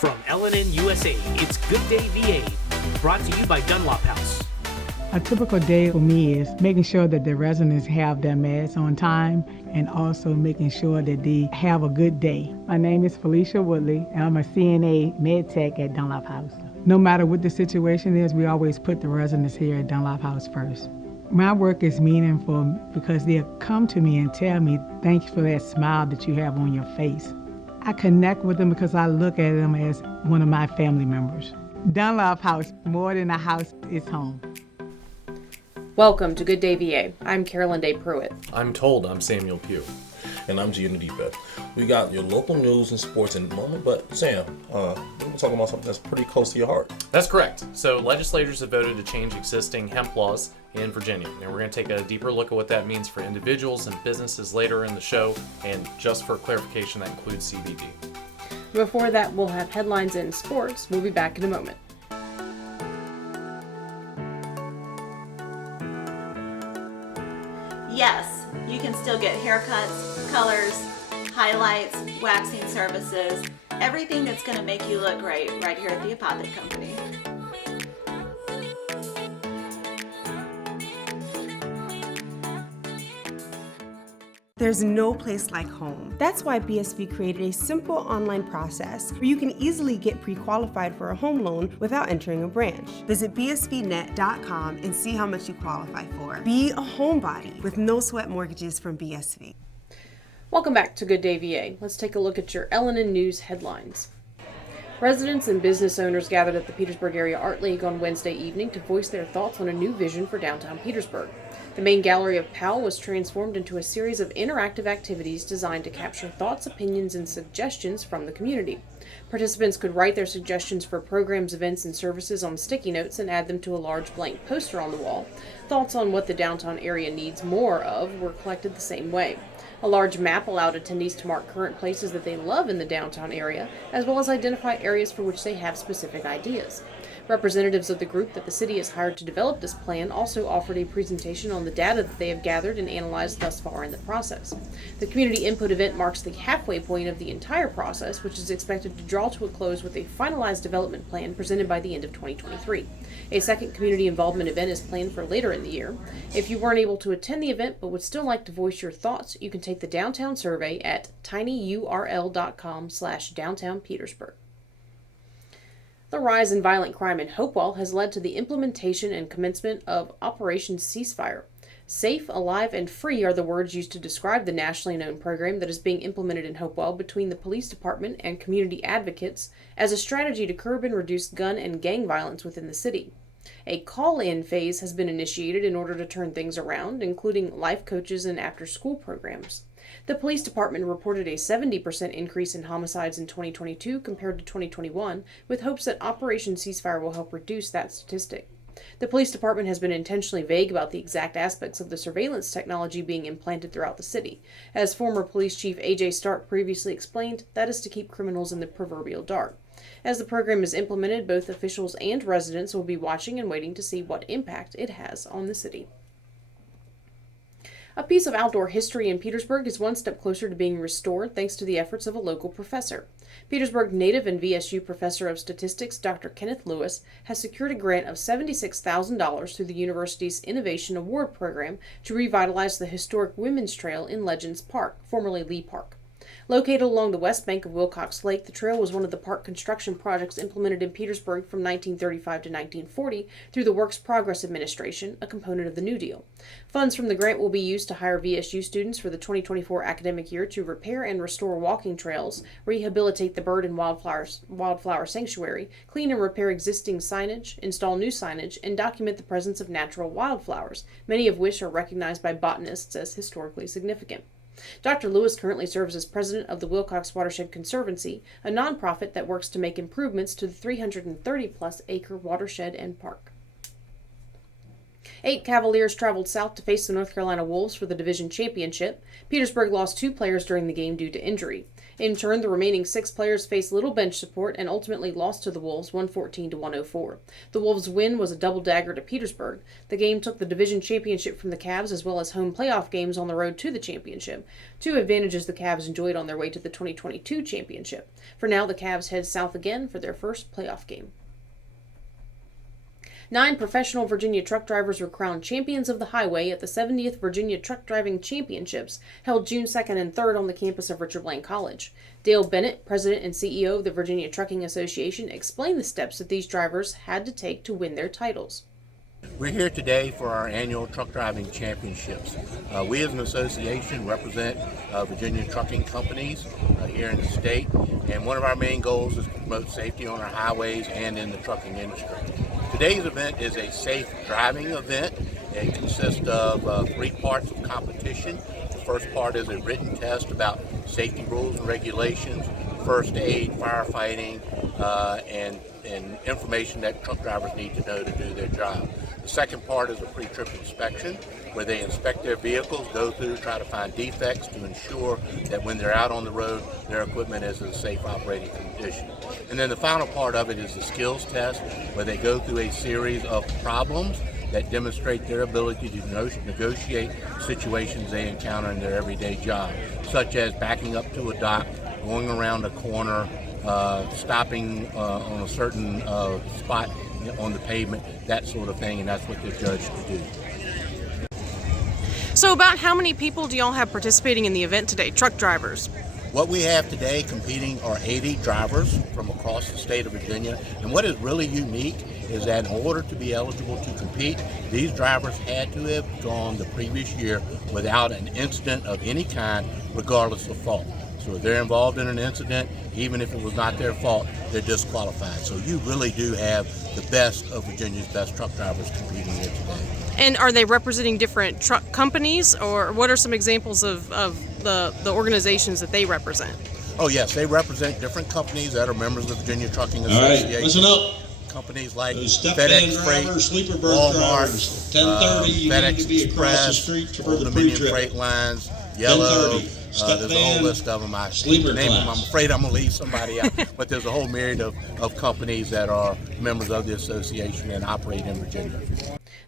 From LNN USA, it's Good Day VA, brought to you by Dunlop House. A typical day for me is making sure that the residents have their meds on time and also making sure that they have a good day. My name is Felicia Woodley, and I'm a CNA med tech at Dunlop House. No matter what the situation is, we always put the residents here at Dunlop House first. My work is meaningful because they'll come to me and tell me, thanks for that smile that you have on your face. I connect with them because I look at them as one of my family members. Dunlop House, more than a house, is home. Welcome to Good Day VA. I'm Carolyn Day Pruitt. I'm told I'm Samuel Pugh. And I'm Gina Deepa. We got your local news and sports in a moment, but Sam, we're talking about something that's pretty close to your heart. That's correct. So legislators have voted to change existing hemp laws in Virginia. And we're going to take a deeper look at what that means for individuals and businesses later in the show. And just for clarification, that includes CBD. Before that, we'll have headlines in sports. We'll be back in a moment. Yes, you can still get haircuts, colors, highlights, waxing services, everything that's going to make you look great right here at the Apothic Company. There's no place like home. That's why BSV created a simple online process where you can easily get pre-qualified for a home loan without entering a branch. Visit bsvnet.com and see how much you qualify for. Be a homebody with no sweat mortgages from BSV. Welcome back to Good Day VA. Let's take a look at your LNN News headlines. Residents and business owners gathered at the Petersburg Area Art League on Wednesday evening to voice their thoughts on a new vision for downtown Petersburg. The main gallery of Powell was transformed into a series of interactive activities designed to capture thoughts, opinions, and suggestions from the community. Participants could write their suggestions for programs, events, and services on sticky notes and add them to a large blank poster on the wall. Thoughts on what the downtown area needs more of were collected the same way. A large map allowed attendees to mark current places that they love in the downtown area, as well as identify areas for which they have specific ideas. Representatives of the group that the city has hired to develop this plan also offered a presentation on the data that they have gathered and analyzed thus far in the process. The community input event marks the halfway point of the entire process, which is expected to draw to a close with a finalized development plan presented by the end of 2023. A second community involvement event is planned for later in the year. If you weren't able to attend the event but would still like to voice your thoughts, you can take the downtown survey at tinyurl.com/downtownpetersburg. The rise in violent crime in Hopewell has led to the implementation and commencement of Operation Ceasefire. Safe, alive, and free are the words used to describe the nationally known program that is being implemented in Hopewell between the police department and community advocates as a strategy to curb and reduce gun and gang violence within the city. A call-in phase has been initiated in order to turn things around, including life coaches and after-school programs. The police department reported a 70% increase in homicides in 2022 compared to 2021, with hopes that Operation Ceasefire will help reduce that statistic. The police department has been intentionally vague about the exact aspects of the surveillance technology being implanted throughout the city. As former police chief A.J. Stark previously explained, that is to keep criminals in the proverbial dark. As the program is implemented, both officials and residents will be watching and waiting to see what impact it has on the city. A piece of outdoor history in Petersburg is one step closer to being restored thanks to the efforts of a local professor. Petersburg native and VSU professor of statistics Dr. Kenneth Lewis has secured a grant of $76,000 through the university's Innovation Award program to revitalize the historic Women's Trail in Legends Park, formerly Lee Park. Located along the west bank of Wilcox Lake, the trail was one of the park construction projects implemented in Petersburg from 1935 to 1940 through the Works Progress Administration, a component of the New Deal. Funds from the grant will be used to hire VSU students for the 2024 academic year to repair and restore walking trails, rehabilitate the bird and wildflower sanctuary, clean and repair existing signage, install new signage, and document the presence of natural wildflowers, many of which are recognized by botanists as historically significant. Dr. Lewis currently serves as president of the Wilcox Watershed Conservancy, a nonprofit that works to make improvements to the 330-plus acre watershed and park. 8 Cavaliers traveled south to face the North Carolina Wolves for the division championship. Petersburg lost 2 players during the game due to injury. In turn, the remaining 6 players faced little bench support and ultimately lost to the Wolves 114-104. The Wolves' win was a double dagger to Petersburg. The game took the division championship from the Cavs as well as home playoff games on the road to the championship, 2 advantages the Cavs enjoyed on their way to the 2022 championship. For now, the Cavs head south again for their first playoff game. 9 professional Virginia truck drivers were crowned champions of the highway at the 70th Virginia Truck Driving Championships, held June 2nd and 3rd on the campus of Richard Lane College. Dale Bennett, president and CEO of the Virginia Trucking Association, explained the steps that these drivers had to take to win their titles. We're here today for our annual Truck Driving Championships. We as an association represent Virginia trucking companies here in the state, and one of our main goals is to promote safety on our highways and in the trucking industry. Today's event is a safe driving event. It consists of 3 parts of competition. The first part is a written test about safety rules and regulations, first aid, firefighting, and information that truck drivers need to know to do their job. The second part is a pre-trip inspection, where they inspect their vehicles, go through, try to find defects to ensure that when they're out on the road, their equipment is in a safe operating condition. And then the final part of it is the skills test, where they go through a series of problems that demonstrate their ability to negotiate situations they encounter in their everyday job, such as backing up to a dock, going around a corner, stopping on a certain spot on the pavement, that sort of thing, and that's what they're judged to do. So about how many people do y'all have participating in the event today, truck drivers? What we have today competing are 80 drivers from across the state of Virginia, and what is really unique is that in order to be eligible to compete, these drivers had to have gone the previous year without an incident of any kind, regardless of fault. So if they're involved in an incident, even if it was not their fault, they're disqualified. So you really do have the best of Virginia's best truck drivers competing here today. And are they representing different truck companies, or what are some examples of the organizations that they represent? Oh yes, they represent different companies that are members of the Virginia Trucking Association. All right, listen up. Companies like Step FedEx van Freight, drivers, sleeper berth Walmart, drivers, 10:30, you FedEx need to be across the street Express, for the Dominion pre-trip. Freight Lines, Yellow. 10:30, step There's a van, whole list of them. I sleeper name them. class. I'm afraid I'm going to leave somebody out, but there's a whole myriad of companies that are members of the association and operate in Virginia.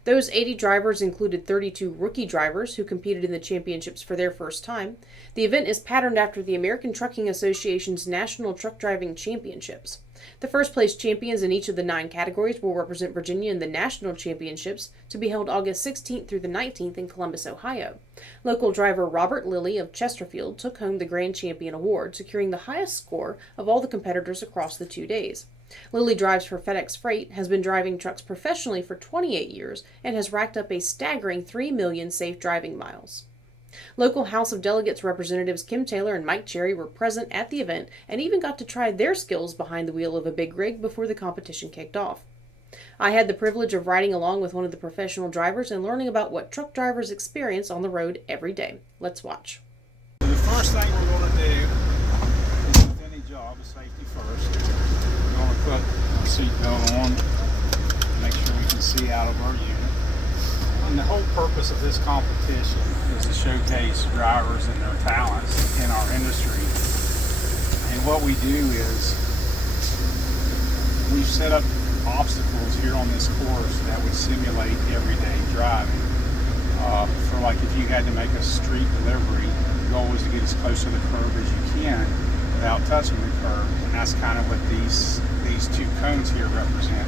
Those 80 drivers included 32 rookie drivers who competed in the championships for their first time. The event is patterned after the American Trucking Association's National Truck Driving Championships. The first place champions in each of the 9 categories will represent Virginia in the national championships to be held August 16th through the 19th in Columbus, Ohio. Local driver Robert Lilly of Chesterfield took home the Grand Champion Award, securing the highest score of all the competitors across the 2 days. Lilly drives for FedEx Freight, has been driving trucks professionally for 28 years, and has racked up a staggering 3 million safe driving miles. Local House of Delegates representatives Kim Taylor and Mike Cherry were present at the event and even got to try their skills behind the wheel of a big rig before the competition kicked off. I had the privilege of riding along with one of the professional drivers and learning about what truck drivers experience on the road every day. Let's watch. The first thing we're going to do with any job is safety first. We're going to put our seatbelt on, make sure we can see out of our unit. And the whole purpose of this competition is to showcase drivers and their talents in our industry. And what we do is we've set up obstacles here on this course that would simulate everyday driving. For like if you had to make a street delivery, the goal is to get as close to the curb as you can without touching the curb. And that's kind of what these 2 cones here represent.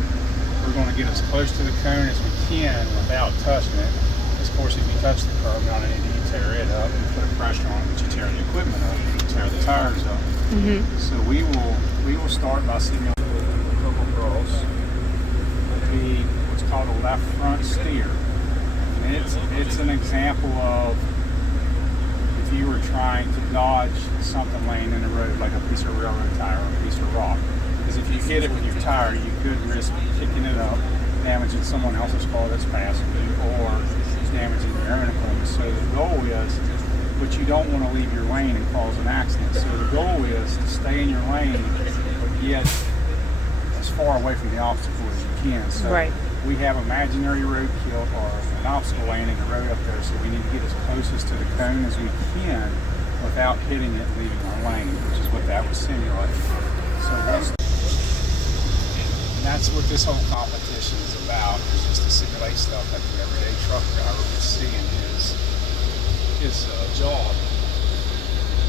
We're going to get as close to the cone as we can without touching it. Of course, if you touch the curb, not only do you tear it up and put a pressure on it, but you tear the equipment up, you tear the tires up. So we will start by simulating the purple cross. It'll be what's called a left front steer. And it's an example of if you were trying to dodge something laying in the road, like a piece of railroad tire or a piece of rock. Because if you hit it with your tire, you could risk kicking it up, damaging someone else's car that's passing you, or damaging your own equipment. So the goal is, but you don't want to leave your lane and cause an accident. So the goal is to stay in your lane, but yet as far away from the obstacle as you can. So we have imaginary roadkill or an obstacle laying in the road up there, so we need to get as closest to the cone as we can without hitting it, leaving our lane, which is what that would simulate. So that's what this whole competition is about, is just to simulate stuff that the everyday truck driver would see in his job.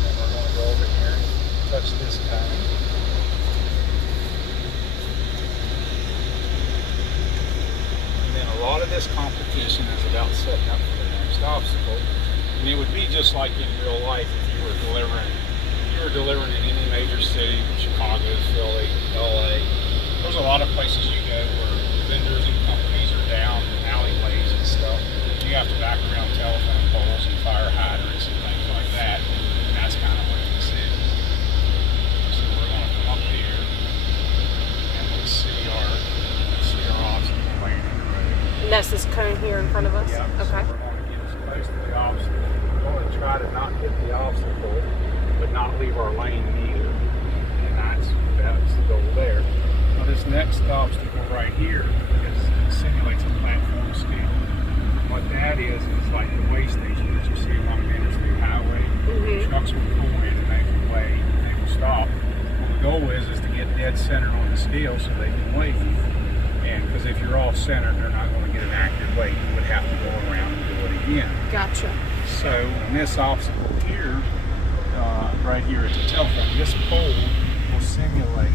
And we're going to go over here and touch this cone. And then a lot of this competition is about setting up for the next obstacle. And it would be just like in real life if you were delivering in any major city, Chicago, Philly, LA. There's a lot of places you go where vendors and companies are down alleyways and stuff. You have to back around telephone poles and fire hydrants and things like that. And that's kind of what this is. So we're going to come up here and we'll see our obstacle laying in the road. And that's this cone here in front of us? Yeah. Okay. So we're going to get as close to the obstacle. We're going to try to not hit the obstacle, but not leave our lane either. And that's the goal there. Now this next obstacle right here simulates a platform scale. What that is like the weigh station that you see along the interstate highway. Trucks will pull in and they will weigh and they will stop. Well, the goal is to get dead center on the scale so they can weigh you. And because if you're off center, they're not going to get an accurate weight. You would have to go around and do it again. Gotcha. So in this obstacle here, right here at the telephone, this pole will simulate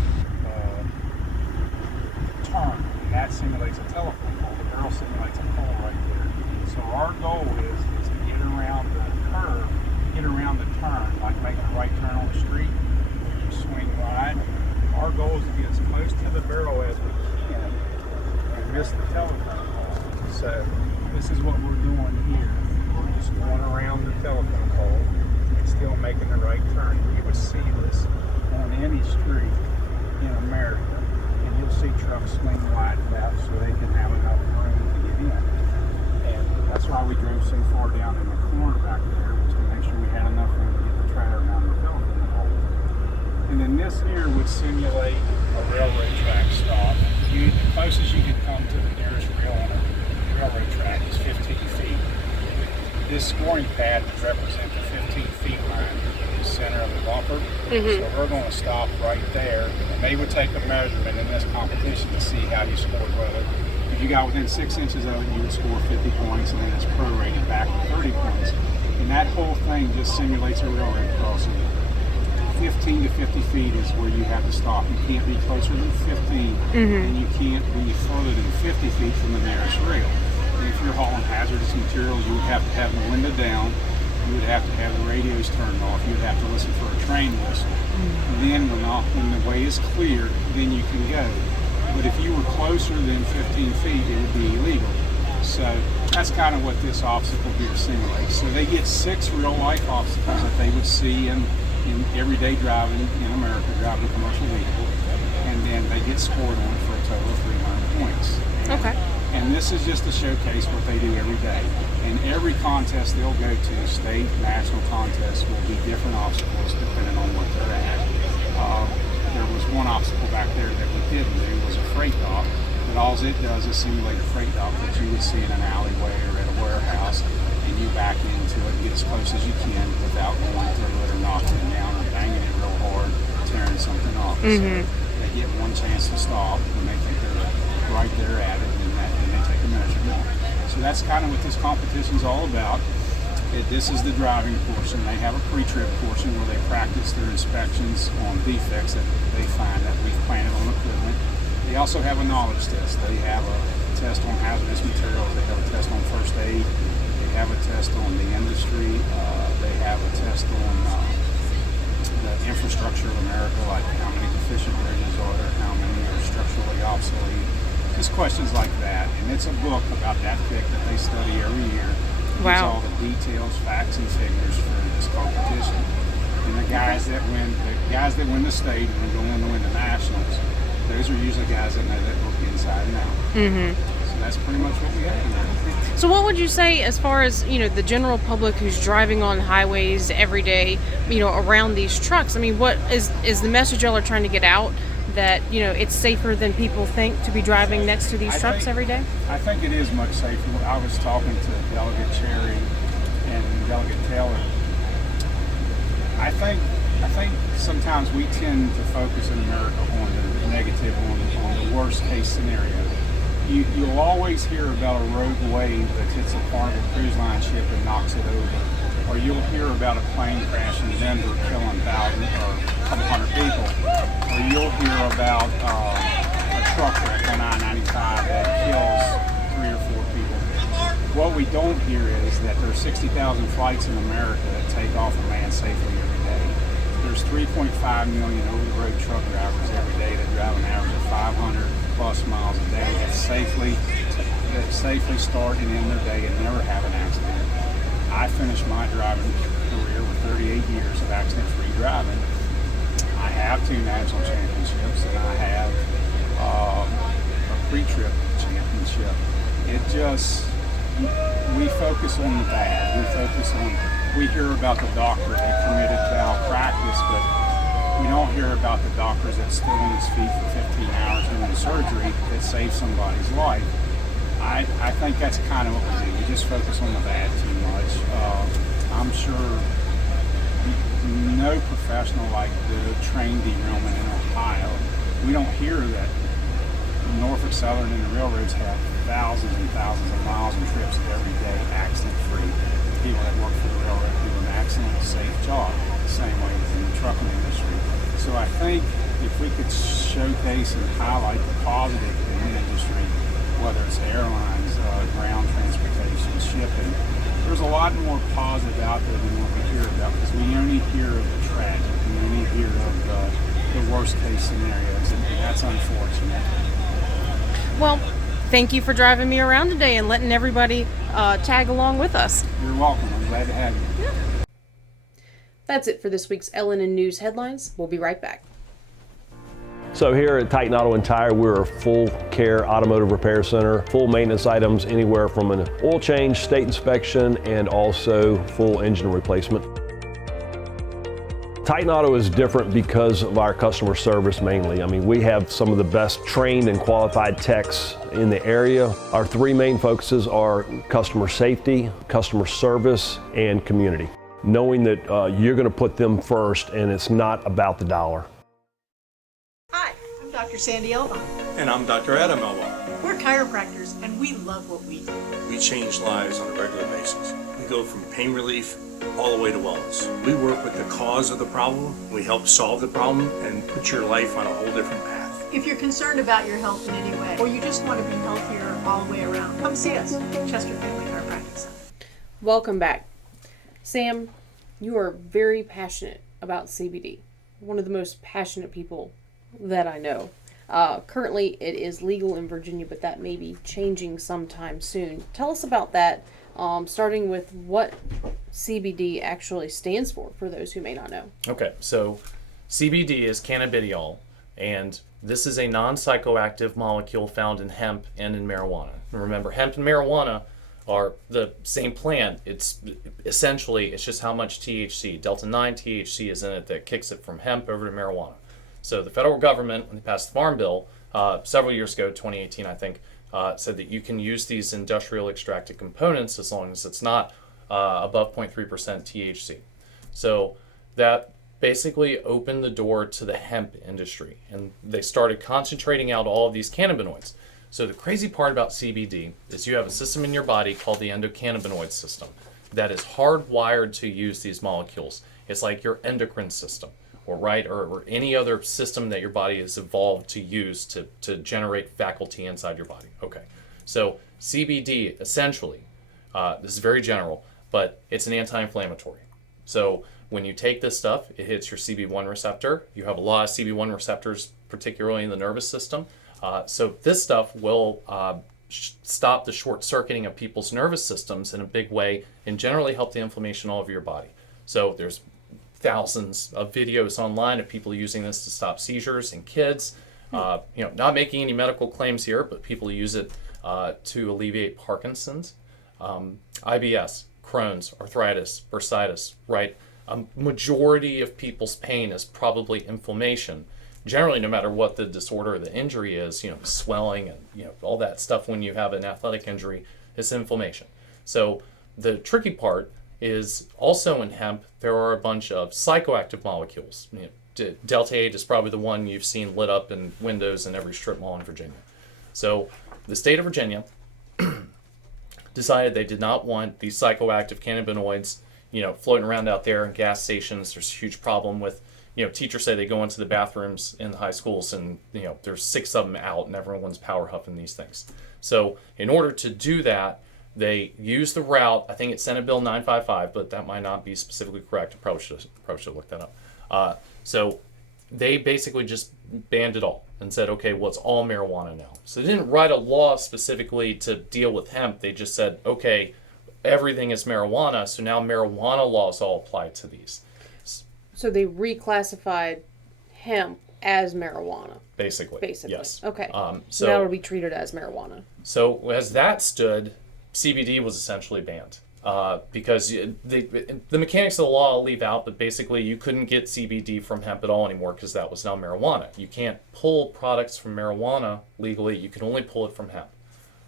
turn. And that simulates a telephone pole. The barrel simulates a pole right there. So our goal is to get around the curve, get around the turn, like making a right turn on the street where you swing right. Our goal is to get as close to the barrel as we can and miss the telephone pole. So this is what we're doing here. We're just going around the telephone pole and still making the right turn. You would see this on any street in America. You'll see trucks swing wide left so they can have enough room to get in. And that's why we drove so far down in the corner back there, was to make sure we had enough room to get the trailer around the telephone pole. And then this here would simulate a railroad track stop. The closest you can come to the nearest rail on a railroad track is 15 feet. This scoring pad would represent the 15 feet line in the center of the bumper. So we're going to stop right there. And they would take a measurement in this competition to see how you scored. Whether if you got within 6 inches of it, you would score 50 points, and then it's prorated back to 30 points. And that whole thing just simulates a railroad crossing. 15 to 50 feet is where you have to stop. You can't be closer than 15, and you can't be further than 50 feet from the nearest rail. And if you're hauling hazardous materials, you would have to have the window down. You would have to have the radios turned off. You would have to listen for a train whistle. And then when the way is clear, then you can go. But if you were closer than 15 feet, it would be illegal. So that's kind of what this obstacle here simulates. So they get 6 real-life obstacles that they would see in everyday driving in America, driving a commercial vehicle. And then they get scored on for a total of 300 points. Okay. And this is just to showcase what they do every day. And every contest they'll go to, state, national contests, will be different obstacles depending on what they're at. There was one obstacle back there that we didn't do, was a freight dock. But all it does is simulate a freight dock that you would see in an alleyway or at a warehouse. And you back into it and get as close as you can without going through it or knocking it down or banging it real hard, tearing something off. So they get one chance to stop when they think they're right there at it, and they take a measurement. So that's kind of what this competition is all about. This is the driving portion. They have a pre-trip portion where they practice their inspections on defects that they find that we've planted on equipment. They also have a knowledge test. They have a test on hazardous materials. They have a test on first aid. They have a test on the industry. They have a test on the infrastructure of America, like how many deficient bridges are there, how many are structurally obsolete. Just questions like that. And it's a book about that thick that they study every year. It's all the details, facts, and figures for this competition. And the guys that win the state and go on to win the nationals, those are usually guys that know that book inside and out. So that's pretty much what we have. So what would you say as far as, the general public who's driving on highways every day, around these trucks? I mean, what is the message y'all are trying to get out? That it's safer than people think to be driving next to these trucks every day? I think it is much safer. I was talking to Delegate Cherry and Delegate Taylor I think sometimes we tend to focus in America on the negative, on the worst case scenario. You'll always hear about a rogue wave that hits a Carnival Cruise Line ship and knocks it over, or you'll hear about a plane crash in Denver killing thousands or a couple hundred people, or you'll hear about a truck wreck on I-95 that kills 3 or 4 people. What we don't hear is that there's 60,000 flights in America that take off and land safely every day. There's 3.5 million over-the-road truck drivers every day that drive an average of 500 plus miles a day that safely start and end their day and never have an accident. I finished my driving career with 38 years of accident-free driving. I have 2 national championships and I have a pre-trip championship. We focus on the bad. We hear about the doctor that committed malpractice, but we don't hear about the doctors that stood on his feet for 15 hours doing surgery that saved somebody's life. I think that's kind of what we do. We just focus on the bad too much. I'm sure no professional like the train derailment in Ohio, we don't hear that Norfolk Southern and the railroads have thousands and thousands of miles and trips every day, accident-free. People that work for the railroad do an excellent, safe job, the same way as in the trucking industry. So I think if we could showcase and highlight the positive in the industry, whether it's airlines, ground transportation, shipping, there's a lot more positive out there than what we hear about, because we only hear of the tragic, we only hear of the worst case scenarios, and that's unfortunate. Well, thank you for driving me around today and letting everybody tag along with us. You're welcome. I'm glad to have you. Yeah. That's it for this week's L&N News Headlines. We'll be right back. So here at Titan Auto and Tire, we're a full care automotive repair center, full maintenance items anywhere from an oil change, state inspection, and also full engine replacement. Titan Auto is different because of our customer service mainly. I mean, we have some of the best trained and qualified techs in the area. Our 3 main focuses are customer safety, customer service, and community. Knowing that you're going to put them first and it's not about the dollar. Hi, I'm Dr. Sandy Elba. And I'm Dr. Adam Elba. We're chiropractors and we love what we do. We change lives on a regular basis. We go from pain relief all the way to wellness. We work with the cause of the problem, we help solve the problem, and put your life on a whole different path. If you're concerned about your health in any way, or you just want to be healthier all the way around, come see us at Chester Family Chiropractic Center. Welcome back. Sam, you are very passionate about CBD. One of the most passionate people that I know. Currently, it is legal in Virginia, but that may be changing sometime soon. Tell us about that, starting with what CBD actually stands for those who may not know. Okay, so CBD is cannabidiol, and this is a non-psychoactive molecule found in hemp and in marijuana. And remember, hemp and marijuana are the same plant. It's just how much THC, delta-9 THC is in it that kicks it from hemp over to marijuana. So the federal government, when they passed the Farm Bill several years ago, 2018 I think, said that you can use these industrial extracted components as long as it's not above 0.3% THC. So that basically opened the door to the hemp industry, and they started concentrating out all of these cannabinoids. So the crazy part about CBD is you have a system in your body called the endocannabinoid system that is hardwired to use these molecules. It's like your endocrine system, or any other system that your body has evolved to use to generate faculty inside your body. Okay, so CBD essentially, this is very general, but it's an anti-inflammatory. So when you take this stuff, it hits your CB1 receptor. You have a lot of CB1 receptors, particularly in the nervous system. So this stuff will stop the short circuiting of people's nervous systems in a big way and generally help the inflammation all over your body. So there's thousands of videos online of people using this to stop seizures in kids. Not making any medical claims here, but people use it to alleviate Parkinson's, IBS, Crohn's, arthritis, bursitis, right? A majority of people's pain is probably inflammation. Generally, no matter what the disorder or the injury is, swelling and all that stuff when you have an athletic injury, it's inflammation. So the tricky part is also in hemp, there are a bunch of psychoactive molecules. Delta 8 is probably the one you've seen lit up in windows in every strip mall in Virginia. So the state of Virginia decided they did not want these psychoactive cannabinoids, floating around out there in gas stations. There's a huge problem with, teachers say they go into the bathrooms in the high schools and, there's 6 of them out and everyone's power huffing these things. So in order to do that, they used the route, I think it's Senate Bill 955, but that might not be specifically correct. I probably should look that up. So they basically just banned it all and said, okay, well, it's all marijuana now. So they didn't write a law specifically to deal with hemp. They just said, okay, everything is marijuana, so now marijuana laws all apply to these. So they reclassified hemp as marijuana. Basically. Yes. Okay. So now it'll be treated as marijuana. So as that stood, CBD was essentially banned. Because the mechanics of the law I'll leave out, but basically you couldn't get CBD from hemp at all anymore because that was now marijuana. You can't pull products from marijuana legally. You can only pull it from hemp.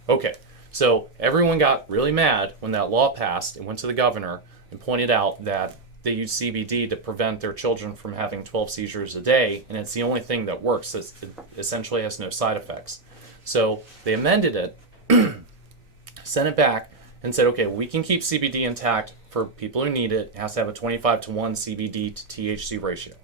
Okay, so everyone got really mad when that law passed and went to the governor and pointed out that they use CBD to prevent their children from having 12 seizures a day, and it's the only thing that works. It essentially has no side effects. So they amended it, sent it back, and said, okay, we can keep CBD intact for people who need it. It has to have a 25-1 CBD to THC ratio.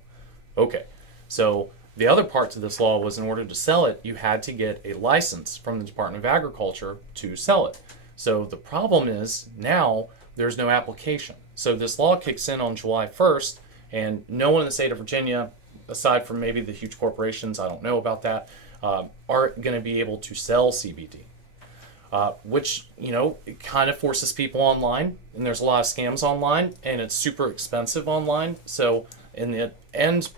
Okay, so the other part to this law was in order to sell it, you had to get a license from the Department of Agriculture to sell it. So the problem is now there's no application. So this law kicks in on July 1st, and no one in the state of Virginia, aside from maybe the huge corporations, I don't know about that, are going to be able to sell CBD. Which, it kind of forces people online, and there's a lot of scams online, and it's super expensive online. So in the end,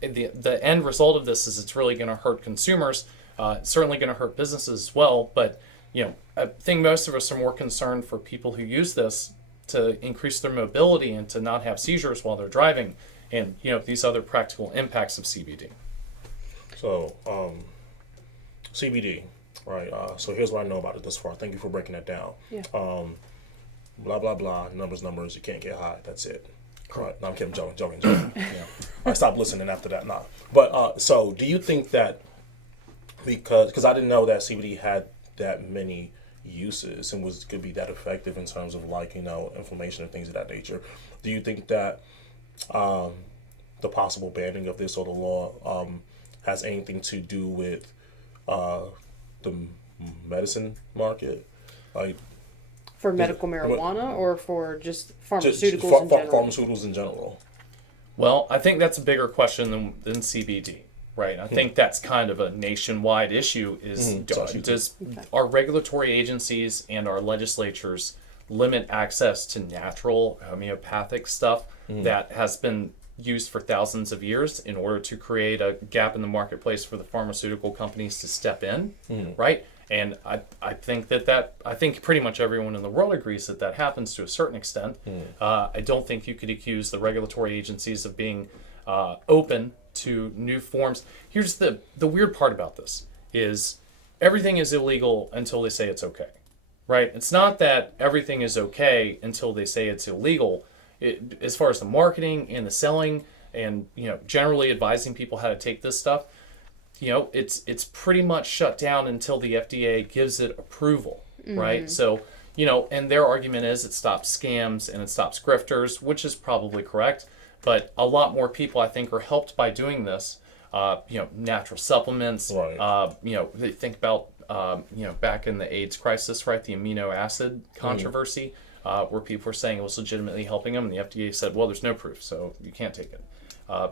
the end result of this is it's really going to hurt consumers. It's certainly going to hurt businesses as well. But, I think most of us are more concerned for people who use this to increase their mobility and to not have seizures while they're driving, and, these other practical impacts of CBD. So, CBD. Right. So here's what I know about it thus far. Thank you for breaking that down. Yeah. Blah, blah, blah. Numbers. You can't get high. That's it. Right. No, I'm kidding. Joking. Yeah. I stopped listening after that. Nah. But so do you think that because I didn't know that CBD had that many uses and could be that effective in terms of inflammation and things of that nature, do you think that the possible banning of this or the law has anything to do with the medicine market, for medical marijuana or for just pharmaceuticals in general? Pharmaceuticals in general. Well, I think that's a bigger question than CBD, right? I think that's kind of a nationwide issue. Does our regulatory agencies and our legislatures limit access to natural homeopathic stuff that has been used for thousands of years in order to create a gap in the marketplace for the pharmaceutical companies to step in, right? And I think I think pretty much everyone in the world agrees that happens to a certain extent. I don't think you could accuse the regulatory agencies of being open to new forms. Here's the weird part about this is everything is illegal until they say it's okay, right? It's not that everything is okay until they say it's illegal. As far as the marketing and the selling and generally advising people how to take this stuff, it's pretty much shut down until the FDA gives it approval, right? So and their argument is it stops scams and it stops grifters, which is probably correct, but a lot more people I think are helped by doing this. Natural supplements. Right. They think about back in the AIDS crisis, right? The amino acid controversy. Where people were saying it was legitimately helping them, and the FDA said, well, there's no proof, so you can't take it.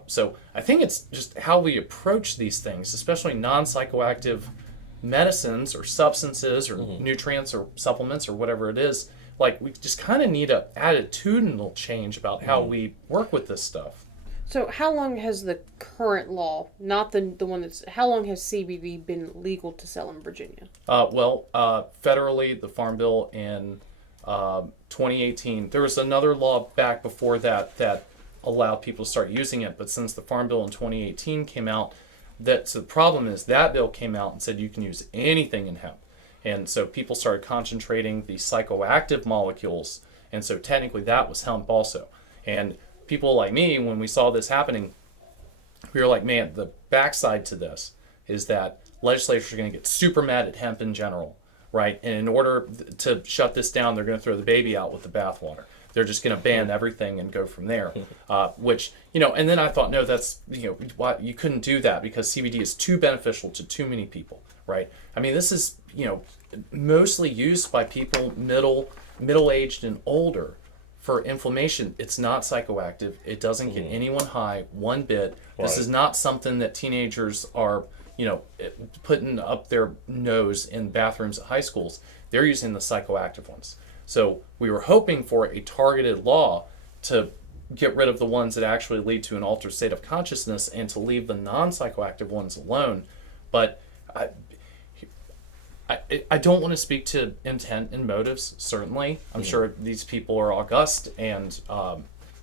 So I think it's just how we approach these things, especially non-psychoactive medicines or substances or nutrients or supplements or whatever it is. Like, we just kind of need an attitudinal change about how we work with this stuff. So how long has the current law, not the one how long has CBD been legal to sell in Virginia? Federally, the Farm Bill in 2018. There was another law back before that allowed people to start using it, but since the Farm Bill in 2018 came out, so the problem is that bill came out and said you can use anything in hemp. And so people started concentrating the psychoactive molecules And so technically that was hemp also. And people like me, when we saw this happening, we were like, man, the backside to this is that legislators are going to get super mad at hemp in general, right? And in order to shut this down, they're going to throw the baby out with the bathwater. They're just going to ban everything and go from there, which, and then I thought, no, that's, why you couldn't do that because CBD is too beneficial to too many people, right? I mean, this is, mostly used by people middle-aged and older for inflammation. It's not psychoactive. It doesn't get anyone high one bit. This is not something that teenagers are, putting up their nose in bathrooms at high schools. They're using the psychoactive ones. So we were hoping for a targeted law to get rid of the ones that actually lead to an altered state of consciousness and to leave the non-psychoactive ones alone. But I don't want to speak to intent and motives, certainly. I'm sure these people are august and,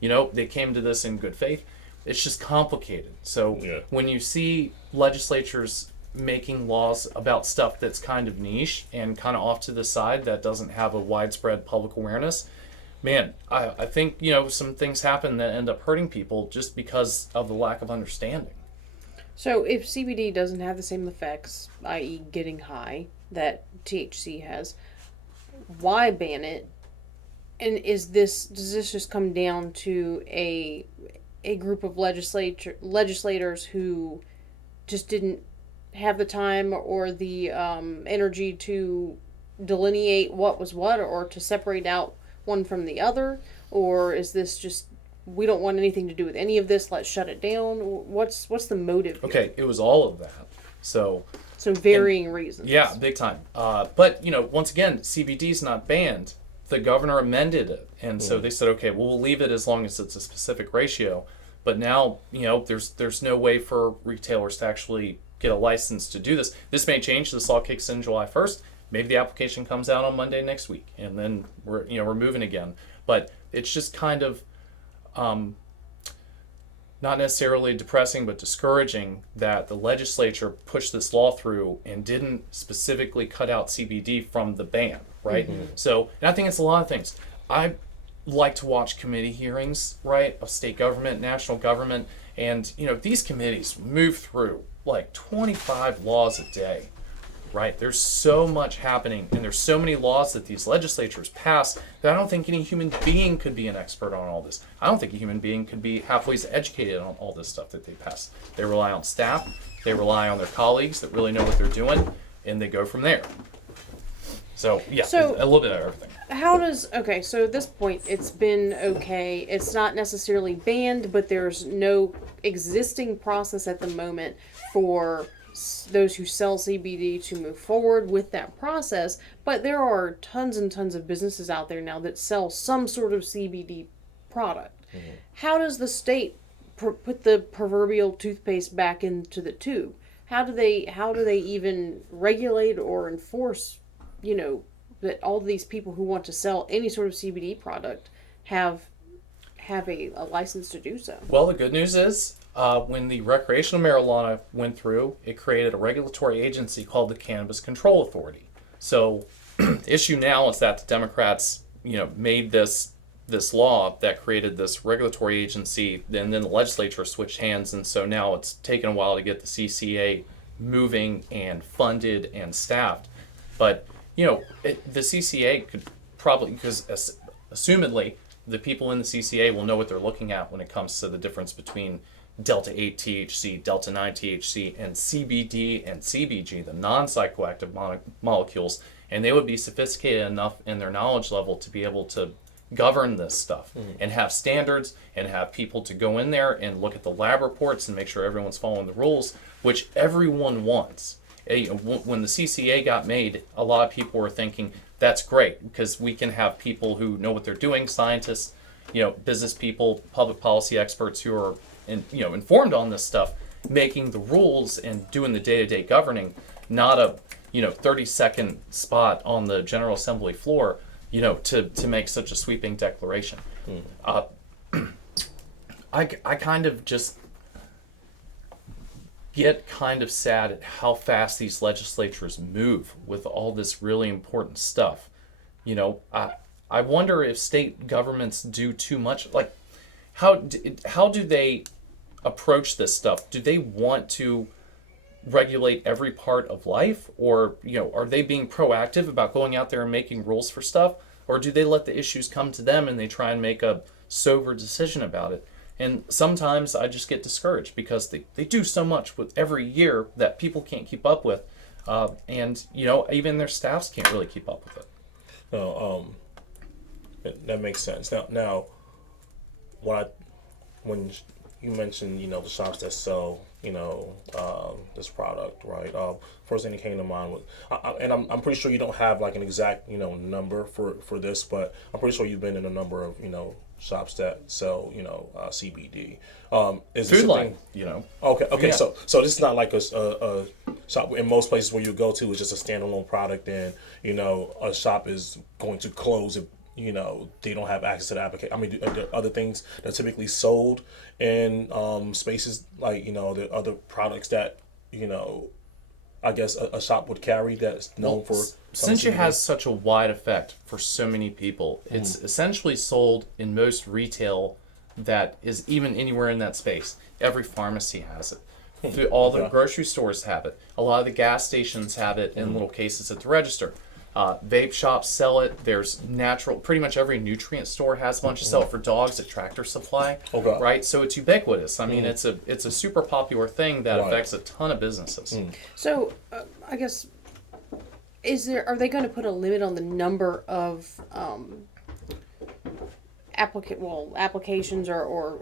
they came to this in good faith. It's just complicated. So when you see legislatures making laws about stuff that's kind of niche and kind of off to the side that doesn't have a widespread public awareness, man, I think, some things happen that end up hurting people just because of the lack of understanding. So if CBD doesn't have the same effects, i.e. getting high, that THC has, why ban it? And does this just come down to a group of legislators who just didn't have the time or the energy to delineate what was what, or to separate out one from the other? Or is this just, we don't want anything to do with any of this, let's shut it down? What's the motive here? Okay, it was all of that. So varying reasons. Yeah, big time. But, once again, CBD is not banned. The governor amended it. And so they said, okay, well, we'll leave it as long as it's a specific ratio. But now, there's no way for retailers to actually get a license to do this. This may change. This law kicks in July 1st. Maybe the application comes out on Monday next week, and then we're moving again. But it's just kind of not necessarily depressing, but discouraging that the legislature pushed this law through and didn't specifically cut out CBD from the ban, right? So, and I think it's a lot of things. I like to watch committee hearings, right, of state government, national government, and these committees move through like 25 laws a day, right? There's so much happening, and there's so many laws that these legislatures pass that I don't think any human being could be an expert on all this. I don't think a human being could be halfway educated on all this stuff that they pass. They rely on staff, they rely on their colleagues that really know what they're doing, and they go from there. So, yeah, a little bit of everything. So at this point, it's been okay. It's not necessarily banned, but there's no existing process at the moment for those who sell CBD to move forward with that process. But there are tons and tons of businesses out there now that sell some sort of CBD product. How does the state put the proverbial toothpaste back into the tube? How do they even regulate or enforce, that all these people who want to sell any sort of CBD product have a license to do so? Well, the good news is when the recreational marijuana went through, it created a regulatory agency called the Cannabis Control Authority. So issue now is that the Democrats, made this law that created this regulatory agency, and then the legislature switched hands, and so now it's taken a while to get the CCA moving and funded and staffed. But the CCA could probably, because assumedly the people in the CCA will know what they're looking at when it comes to the difference between Delta 8 THC, Delta 9 THC, and CBD and CBG, the non-psychoactive molecules, and they would be sophisticated enough in their knowledge level to be able to govern this stuff and have standards and have people to go in there and look at the lab reports and make sure everyone's following the rules, which everyone wants. When the CCA got made, a lot of people were thinking, that's great, because we can have people who know what they're doing, scientists, business people, public policy experts who are informed on this stuff, making the rules and doing the day-to-day governing, not a 30-second spot on the General Assembly floor, to make such a sweeping declaration. I kind of just get kind of sad at how fast these legislatures move with all this really important stuff. I wonder if state governments do too much. Like, how do they approach this stuff? Do they want to regulate every part of life, or are they being proactive about going out there and making rules for stuff, or do they let the issues come to them and they try and make a sober decision about it? And sometimes I just get discouraged because they do so much with every year that people can't keep up with, and even their staffs can't really keep up with it. No, that makes sense. Now, when you mentioned, the shops that sell, this product, right? First thing that came to mind was, and I'm pretty sure you don't have like an exact, number for this, but I'm pretty sure you've been in a number of, shops that sell, CBD. Is Food it line, Okay. Yeah. So this is not like a shop. In most places where you go to, it's just a standalone product, and a shop is going to close if they don't have access to the application. I mean, are there other things that are typically sold in spaces like the other products that I guess a shop would carry that's known for. Since it has such a wide effect for so many people, it's essentially sold in most retail that is even anywhere in that space. Every pharmacy has it. All the grocery stores have it. A lot of the gas stations have it in little cases at the register. Vape shops sell it. There's pretty much every nutrient store has a bunch of sell it for dogs at Tractor Supply. Right? So it's ubiquitous. I mean, it's a super popular thing that affects a ton of businesses. So, I guess, are they going to put a limit on the number of applications or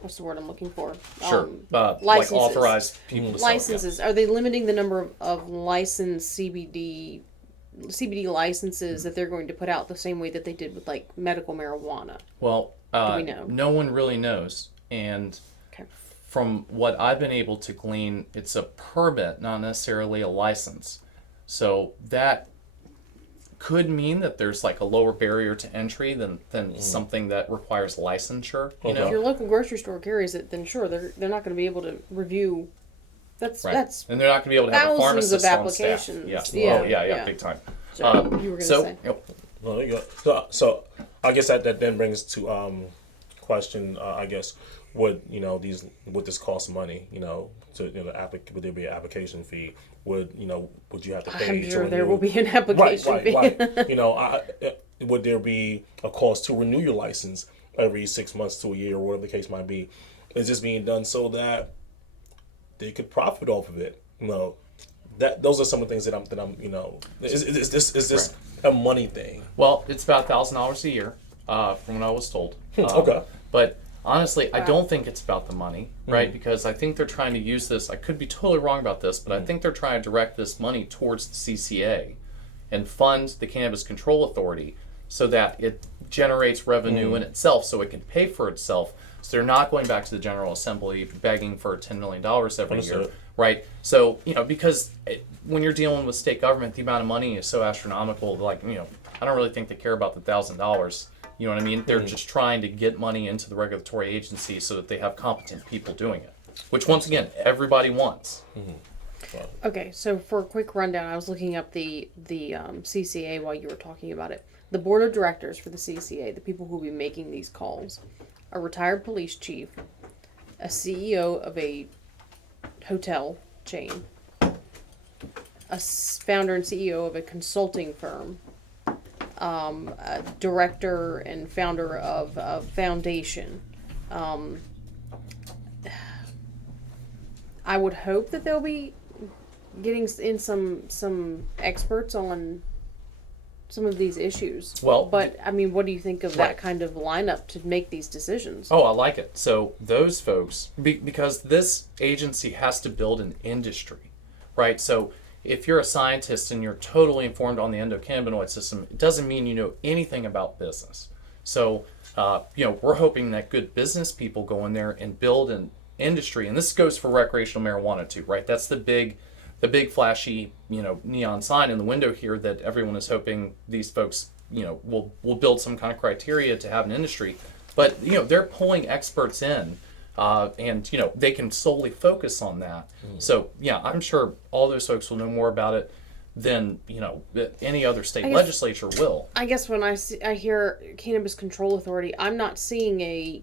what's the word I'm looking for? Sure. Licenses. Like authorized people to sell it, licenses. Are they limiting the number of licensed CBD licenses that they're going to put out the same way that they did with like medical marijuana? Well, do we know? No one really knows. And from what I've been able to glean, it's a permit, not necessarily a license. So that could mean that there's like a lower barrier to entry than something that requires licensure. If your local grocery store carries it, then sure, they're not going to be able to review. That's and they're not going to be able to have a pharmacist on staff. Yeah. Yeah, big time. You were going to say. Well, there you go. So I guess that then brings to question. I guess would this cost money? Would there be an application fee? Would you have to pay? I'm sure there will be an application fee. Right. Would there be a cost to renew your license every 6 months to a year, or whatever the case might be? Is this being done so that they could profit off of it? Those are some of the things that I'm. Is this a money thing? Well, it's about $1,000 a year, from what I was told. Okay. But honestly, I don't think it's about the money, right? Because I think they're trying to use this. I could be totally wrong about this, but I think they're trying to direct this money towards the CCA and fund the Cannabis Control Authority so that it generates revenue in itself, so it can pay for itself. So they're not going back to the General Assembly begging for $10 million every year, right? So, because when you're dealing with state government, the amount of money is so astronomical. Like, I don't really think they care about the $1,000. You know what I mean? They're just trying to get money into the regulatory agency so that they have competent people doing it, which once again, everybody wants. Okay, so for a quick rundown, I was looking up the CCA while you were talking about it. The board of directors for the CCA, the people who will be making these calls, a retired police chief, a CEO of a hotel chain, a founder and CEO of a consulting firm, a director and founder of a foundation. I would hope that they'll be getting in some experts on some of these issues. Well, but I mean, what do you think of that kind of lineup to make these decisions? Oh, I like it. So those folks, because this agency has to build an industry, right? So if you're a scientist and you're totally informed on the endocannabinoid system, it doesn't mean you know anything about business. So, we're hoping that good business people go in there and build an industry. And this goes for recreational marijuana too, right? That's the big flashy, neon sign in the window here that everyone is hoping these folks, will build some kind of criteria to have an industry. But, they're pulling experts in. And they can solely focus on that. So yeah, I'm sure all those folks will know more about it. than any other state legislature will. I guess when I hear Cannabis Control Authority, I'm not seeing a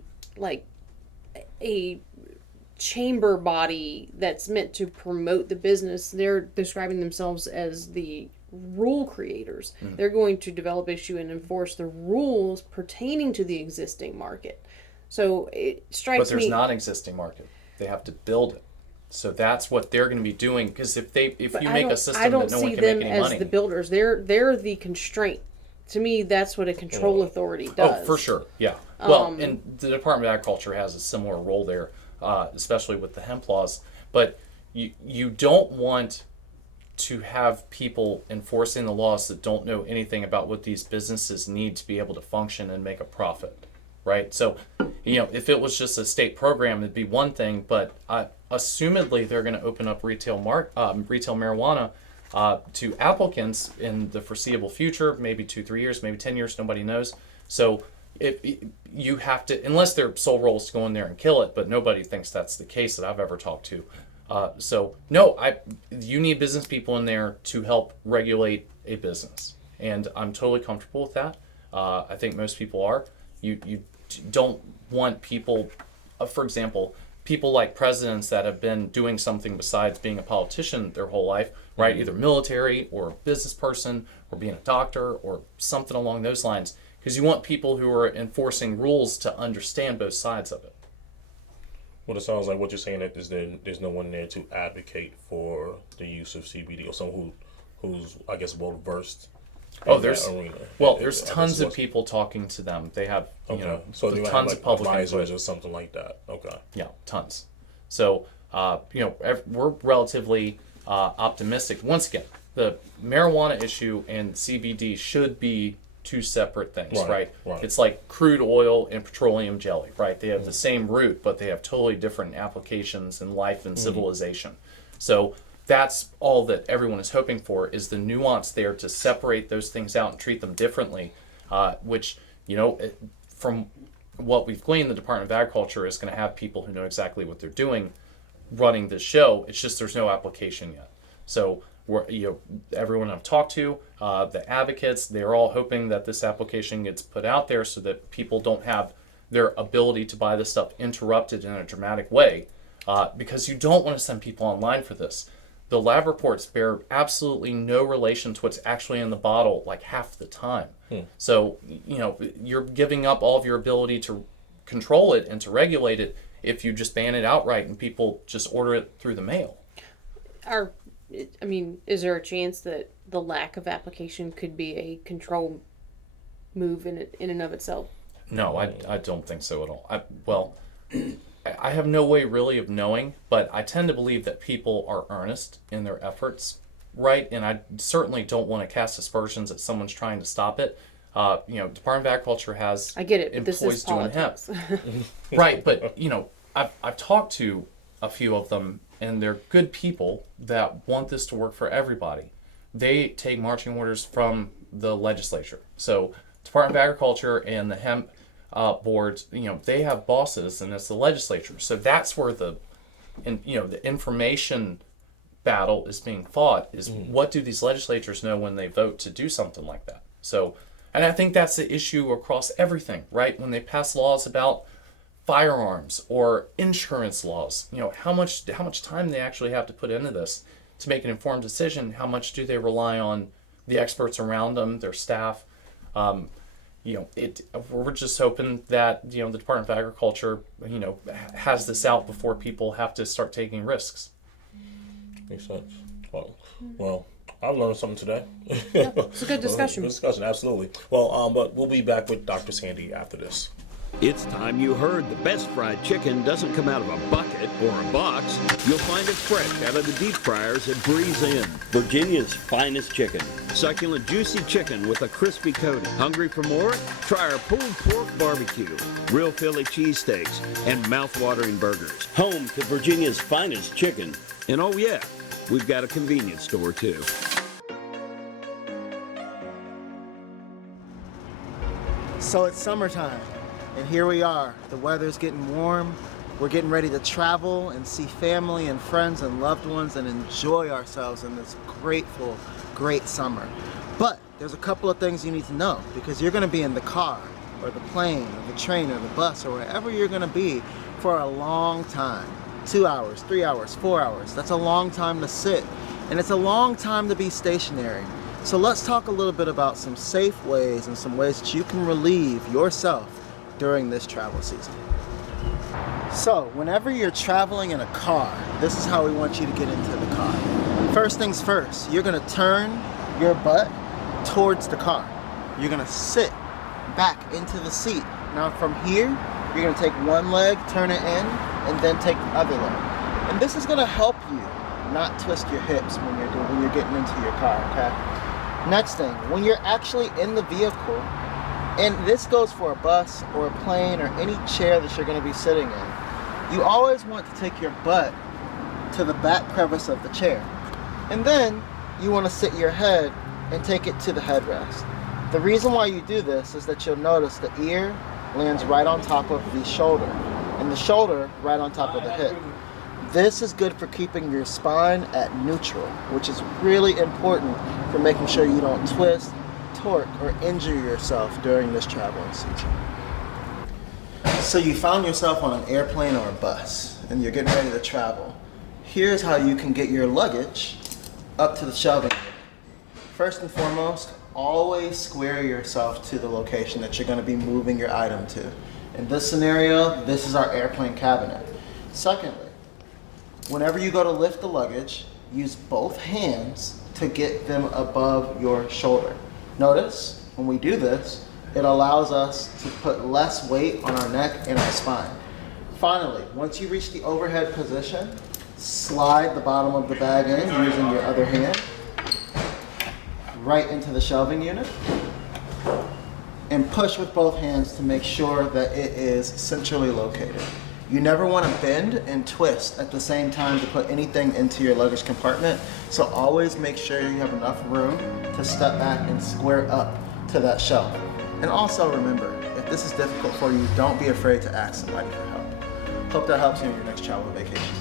chamber body that's meant to promote the business. They're describing themselves as the rule creators. They're going to develop, issue, and enforce the rules pertaining to the existing market. So it strikes me. But there's not an existing market. They have to build it. So that's what they're going to be doing. Because if you make a system that no one can make any money, I don't see them as the builders. They're the constraint. To me, that's what a control authority does. Oh, for sure, yeah. Well, and the Department of Agriculture has a similar role there, especially with the hemp laws. But you don't want to have people enforcing the laws that don't know anything about what these businesses need to be able to function and make a profit, right? So, if it was just a state program, it'd be one thing. But assumedly, they're going to open up retail marijuana to applicants in the foreseeable future, maybe 2-3 years, maybe 10 years, nobody knows. So you have to, unless their sole role is to go in there and kill it, but nobody thinks that's the case that I've ever talked to. You need business people in there to help regulate a business. And I'm totally comfortable with that. I think most people are. You don't want people, for example, people like presidents that have been doing something besides being a politician their whole life, right? Either military or a business person or being a doctor or something along those lines. Because you want people who are enforcing rules to understand both sides of it. Well, it sounds like what you're saying that there's no one there to advocate for the use of CBD or someone who's I guess well versed. There's tons of people talking to them. They have tons of public advisors or something like that. Okay. Yeah, tons. So we're relatively optimistic. Once again, the marijuana issue and CBD should be two separate things, right? It's like crude oil and petroleum jelly, right? They have the same root, but they have totally different applications in life and civilization. So that's all that everyone is hoping for, is the nuance there to separate those things out and treat them differently, which, from what we've gleaned, the Department of Agriculture is going to have people who know exactly what they're doing running this show. It's just there's no application yet. So everyone I've talked to, the advocates, they're all hoping that this application gets put out there so that people don't have their ability to buy this stuff interrupted in a dramatic way, because you don't want to send people online for this. The lab reports bear absolutely no relation to what's actually in the bottle, like half the time. So, you're giving up all of your ability to control it and to regulate it if you just ban it outright and people just order it through the mail. Is there a chance that the lack of application could be a control move in and of itself? No, I don't think so at all. I have no way really of knowing, but I tend to believe that people are earnest in their efforts, right? And I certainly don't want to cast aspersions that someone's trying to stop it. Department of Agriculture has employees doing hemp. Right, but I've talked to a few of them, and they're good people that want this to work for everybody. They take marching orders from the legislature. So Department of Agriculture and the hemp boards, they have bosses, and it's the legislature. So that's where the information battle is being fought, is what do these legislatures know when they vote to do something like that? So, and I think that's the issue across everything, right? When they pass laws about firearms or insurance laws, how much time they actually have to put into this to make an informed decision. How much do they rely on the experts around them, their staff? We're just hoping that the Department of Agriculture has this out before people have to start taking risks. Makes sense. Well, I learned something today. Yeah, it's a good discussion. Good discussion, absolutely. Well, but we'll be back with Dr. Sandy after this. It's time you heard the best fried chicken doesn't come out of a bucket or a box. You'll find it fresh out of the deep fryers at Breeze Inn. Virginia's finest chicken. Succulent, juicy chicken with a crispy coating. Hungry for more? Try our pulled pork barbecue, real Philly cheesesteaks, and mouth-watering burgers. Home to Virginia's finest chicken. And oh yeah, we've got a convenience store too. So it's summertime. And here we are. The weather's getting warm. We're getting ready to travel and see family and friends and loved ones and enjoy ourselves in this grateful, great summer. But there's a couple of things you need to know, because you're going to be in the car or the plane or the train or the bus or wherever you're going to be for a long time. 2 hours, 3 hours, 4 hours. That's a long time to sit, and it's a long time to be stationary. So let's talk a little bit about some safe ways and some ways that you can relieve yourself during this travel season. So whenever you're traveling in a car, this is how we want you to get into the car. First things first, you're going to turn your butt towards the car. You're going to sit back into the seat. Now from here, you're going to take one leg, turn it in, and then take the other leg. And this is going to help you not twist your hips when you're getting into your car, okay? Next thing, when you're actually in the vehicle, and this goes for a bus or a plane or any chair that you're going to be sitting in, you always want to take your butt to the back crevice of the chair. And then you want to sit your head and take it to the headrest. The reason why you do this is that you'll notice the ear lands right on top of the shoulder, and the shoulder right on top of the hip. This is good for keeping your spine at neutral, which is really important for making sure you don't twist, torque, or injure yourself during this traveling season. So you found yourself on an airplane or a bus, and you're getting ready to travel. Here's how you can get your luggage up to the shelving. First and foremost, always square yourself to the location that you're going to be moving your item to. In this scenario, this is our airplane cabinet. Secondly, whenever you go to lift the luggage, use both hands to get them above your shoulder. Notice, when we do this, it allows us to put less weight on our neck and our spine. Finally, once you reach the overhead position, slide the bottom of the bag in using your other hand, right into the shelving unit, and push with both hands to make sure that it is centrally located. You never want to bend and twist at the same time to put anything into your luggage compartment, so always make sure you have enough room to step back and square up to that shelf. And also remember, if this is difficult for you, don't be afraid to ask somebody for help. Hope that helps you in your next travel vacation.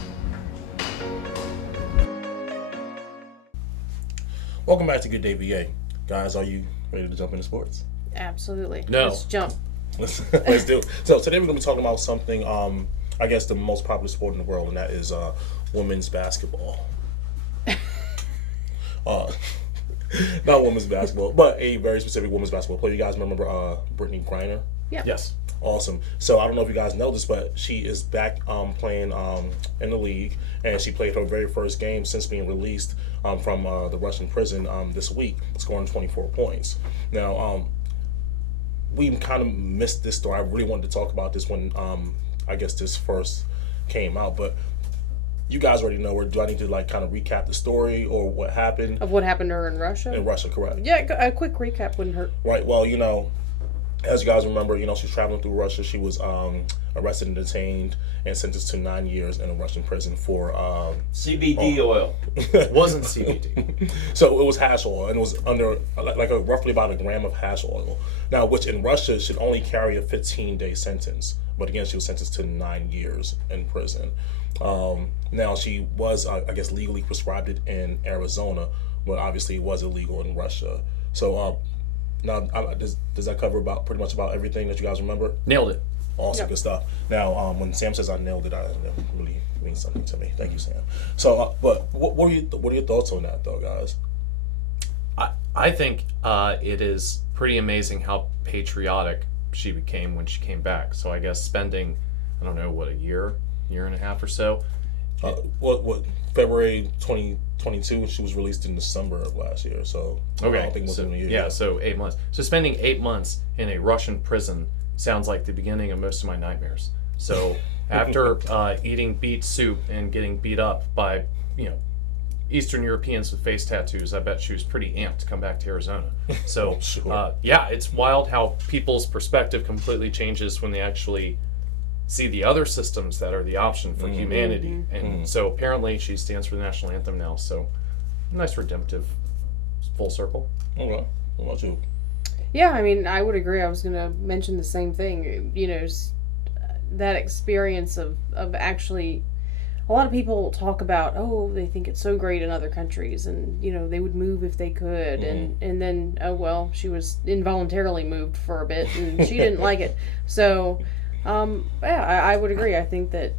Welcome back to Good Day VA. Guys, are you ready to jump into sports? Absolutely. No. Let's jump. Let's do it. So today we're going to be talking about something, I guess the most popular sport in the world, and that is women's basketball. Not women's basketball, but a very specific women's basketball player. You guys remember Brittany Griner? Yeah. Yes. Awesome. So I don't know if you guys know this, but she is back playing in the league, and she played her very first game since being released from the Russian prison this week, scoring 24 points. Now, we kind of missed this story. I really wanted to talk about this when I guess this first came out, but you guys already know. Or do I need to kind of recap the story or what happened? Of what happened to her in Russia? In Russia, correct. Yeah, a quick recap wouldn't hurt. Right. Well, as you guys remember, she's traveling through Russia. She was arrested and detained and sentenced to 9 years in a Russian prison for CBD oil. It wasn't CBD. So it was hash oil, and it was under roughly about a gram of hash oil. Now, which in Russia should only carry a 15-day sentence, but again, she was sentenced to 9 years in prison. Now, she was, I guess, legally prescribed it in Arizona, but obviously it was illegal in Russia. So now, does that cover pretty much about everything that you guys remember? Nailed it. Awesome, Good stuff. Now, when Sam says I nailed it, that really means something to me. Thank you, Sam. So, but what are your thoughts on that, though, guys? I think it is pretty amazing how patriotic she became when she came back. So I guess spending, I don't know, a year and a half or so. February 2022, she was released in December of last year. So okay, I don't think it was in a year. Yeah, so 8 months. So spending 8 months in a Russian prison sounds like the beginning of most of my nightmares. So after eating beet soup and getting beat up by Eastern Europeans with face tattoos, I bet she was pretty amped to come back to Arizona. So sure. It's wild how people's perspective completely changes when they actually see the other systems that are the option for humanity. And so apparently she stands for the national anthem now. So nice redemptive full circle. Okay. What about you? Yeah, I mean, I would agree. I was going to mention the same thing. that experience of actually, a lot of people talk about, oh, they think it's so great in other countries, and they would move if they could, and then, oh well, she was involuntarily moved for a bit and she didn't like it. So yeah, I would agree. I think that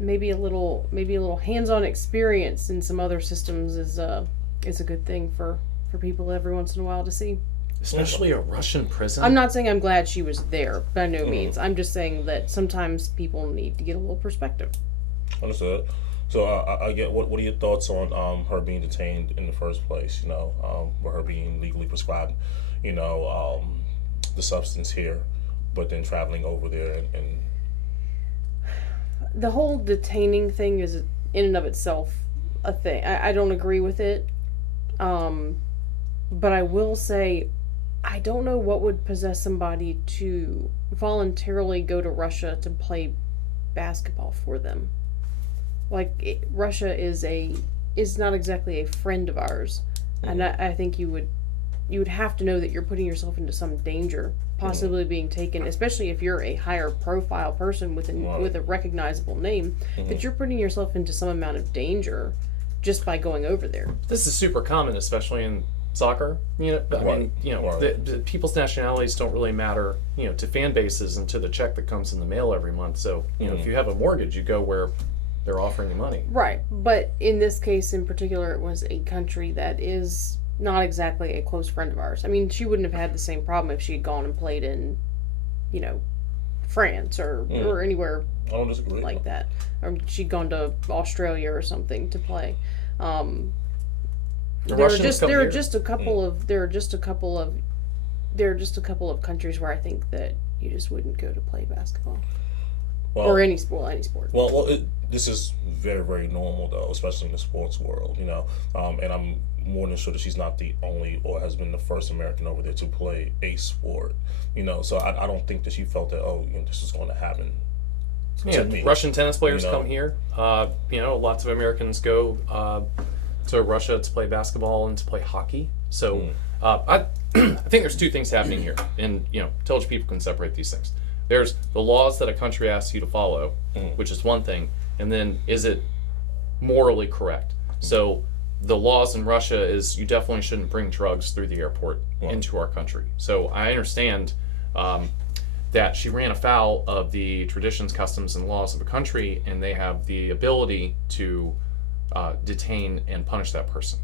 maybe a little hands-on experience in some other systems is a good thing for people every once in a while to see. Especially a Russian prison. I'm not saying I'm glad she was there, by no means. I'm just saying that sometimes people need to get a little perspective. Understood. So I get what are your thoughts on her being detained in the first place? With her being legally prescribed, the substance here, but then traveling over there and the whole detaining thing is in and of itself a thing. I don't agree with it, but I will say I don't know what would possess somebody to voluntarily go to Russia to play basketball for them. Russia is not exactly a friend of ours, and I think you would have to know that you're putting yourself into some danger, possibly being taken, especially if you're a higher profile person with a recognizable name, that you're putting yourself into some amount of danger just by going over there. This is super common, especially in soccer. The people's nationalities don't really matter, to fan bases and to the check that comes in the mail every month. So, if you have a mortgage, you go where they're offering you money. Right. But in this case in particular, it was a country that is not exactly a close friend of ours. I mean, she wouldn't have had the same problem if she had gone and played in, France or anywhere I don't disagree like that. Or she'd gone to Australia or something to play. There are just a couple of countries where I think that you just wouldn't go to play basketball. Or any sport. Well, this is very, very normal though, especially in the sports world, and I'm more than sure that she's not the only or has been the first American over there to play a sport, So I don't think that she felt that this is going to happen. To me. Russian tennis players come here. Lots of Americans go to Russia to play basketball and to play hockey. So I think there's two things happening here, and intelligent people can separate these things. There's the laws that a country asks you to follow, which is one thing, and then is it morally correct? So the laws in Russia is you definitely shouldn't bring drugs through the airport into our country. So I understand that she ran afoul of the traditions, customs, and laws of the country, and they have the ability to detain and punish that person.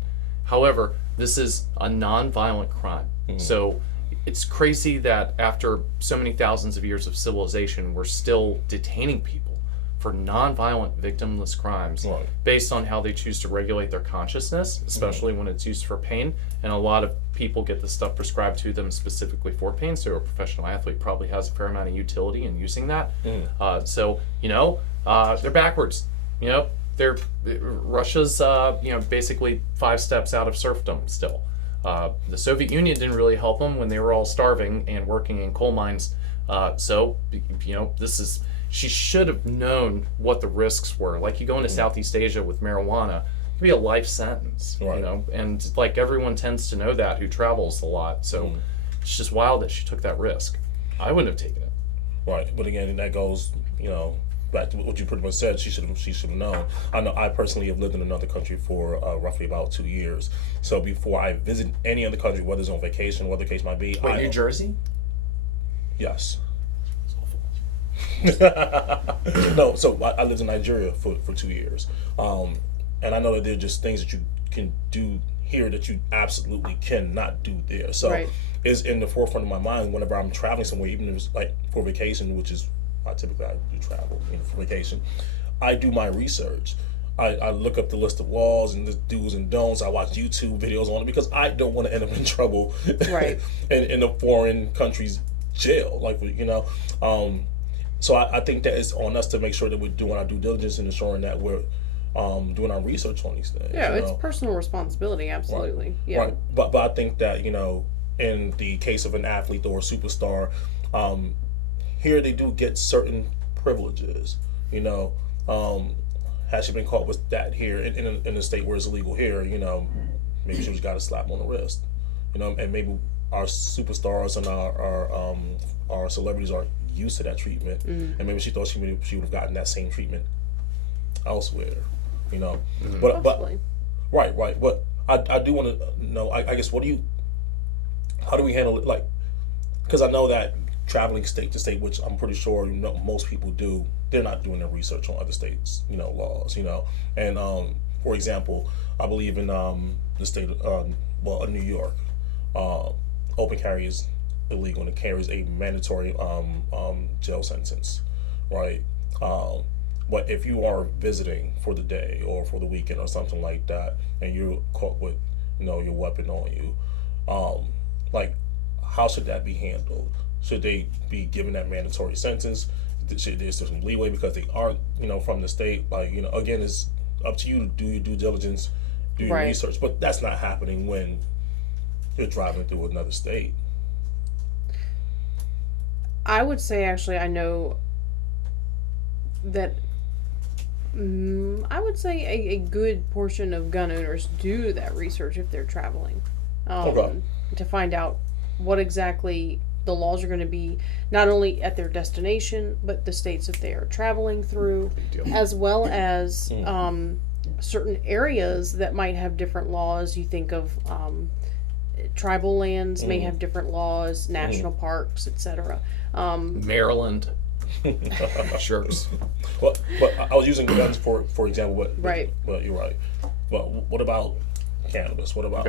However, this is a non-violent crime. So it's crazy that after so many thousands of years of civilization, we're still detaining people for non-violent, victimless crimes based on how they choose to regulate their consciousness, especially when it's used for pain. And a lot of people get this stuff prescribed to them specifically for pain, so a professional athlete probably has a fair amount of utility in using that. They're backwards. Russia's basically 5 steps out of serfdom still. The Soviet Union didn't really help them when they were all starving and working in coal mines. She should have known what the risks were. Like you go into Southeast Asia with marijuana, it could be a life sentence, and like everyone tends to know that who travels a lot. So it's just wild that she took that risk. I wouldn't have taken it. Right, but again, that goes, back to what you pretty much said. She should have known. I know I personally have lived in another country for roughly about 2 years. So before I visit any other country, whether it's on vacation, whatever the case might be. Wait, New Jersey? Yes. No, so I lived in Nigeria for 2 years. And I know that there are just things that you can do here that you absolutely cannot do there. So it's in the forefront of my mind whenever I'm traveling somewhere, even if it's like for vacation, which is typically I do travel for vacation. I do my research. I look up the list of laws and the do's and don'ts. I watch YouTube videos on it because I don't want to end up in trouble in a foreign country's jail. So I think that it's on us to make sure that we're doing our due diligence and ensuring that we're doing our research on these things. Yeah, it's personal responsibility, absolutely. Right. Yeah. Right. But I think that, in the case of an athlete or a superstar, here they do get certain privileges. Has she been caught with that here in a state where it's illegal here, maybe she just got a slap on the wrist. And maybe our superstars and our celebrities are used to that treatment, and maybe she thought she would have gotten that same treatment elsewhere, you know. But right. But I do want to know. I guess how do we handle it? Like, because I know that traveling state to state, which I'm pretty sure most people do, they're not doing their research on other states, laws, And for example, I believe in the state of New York, open carry is illegal and it carries a mandatory jail sentence, right? But if you are visiting for the day or for the weekend or something like that, and you're caught with, your weapon on you, like, how should that be handled? Should they be given that mandatory sentence? Is there some leeway because they aren't, from the state? Like, again, it's up to you to do your due diligence, do your research, but that's not happening when you're driving through another state. I would say, actually, I know that I would say a good portion of gun owners do that research if they're traveling, to find out what exactly the laws are going to be, not only at their destination, but the states that they are traveling through, as well as certain areas that might have different laws. You think of tribal lands may have different laws, national parks, etc. Maryland. Jerks. Well, I was using guns for example. Right. Well, you're right. But what about cannabis? What about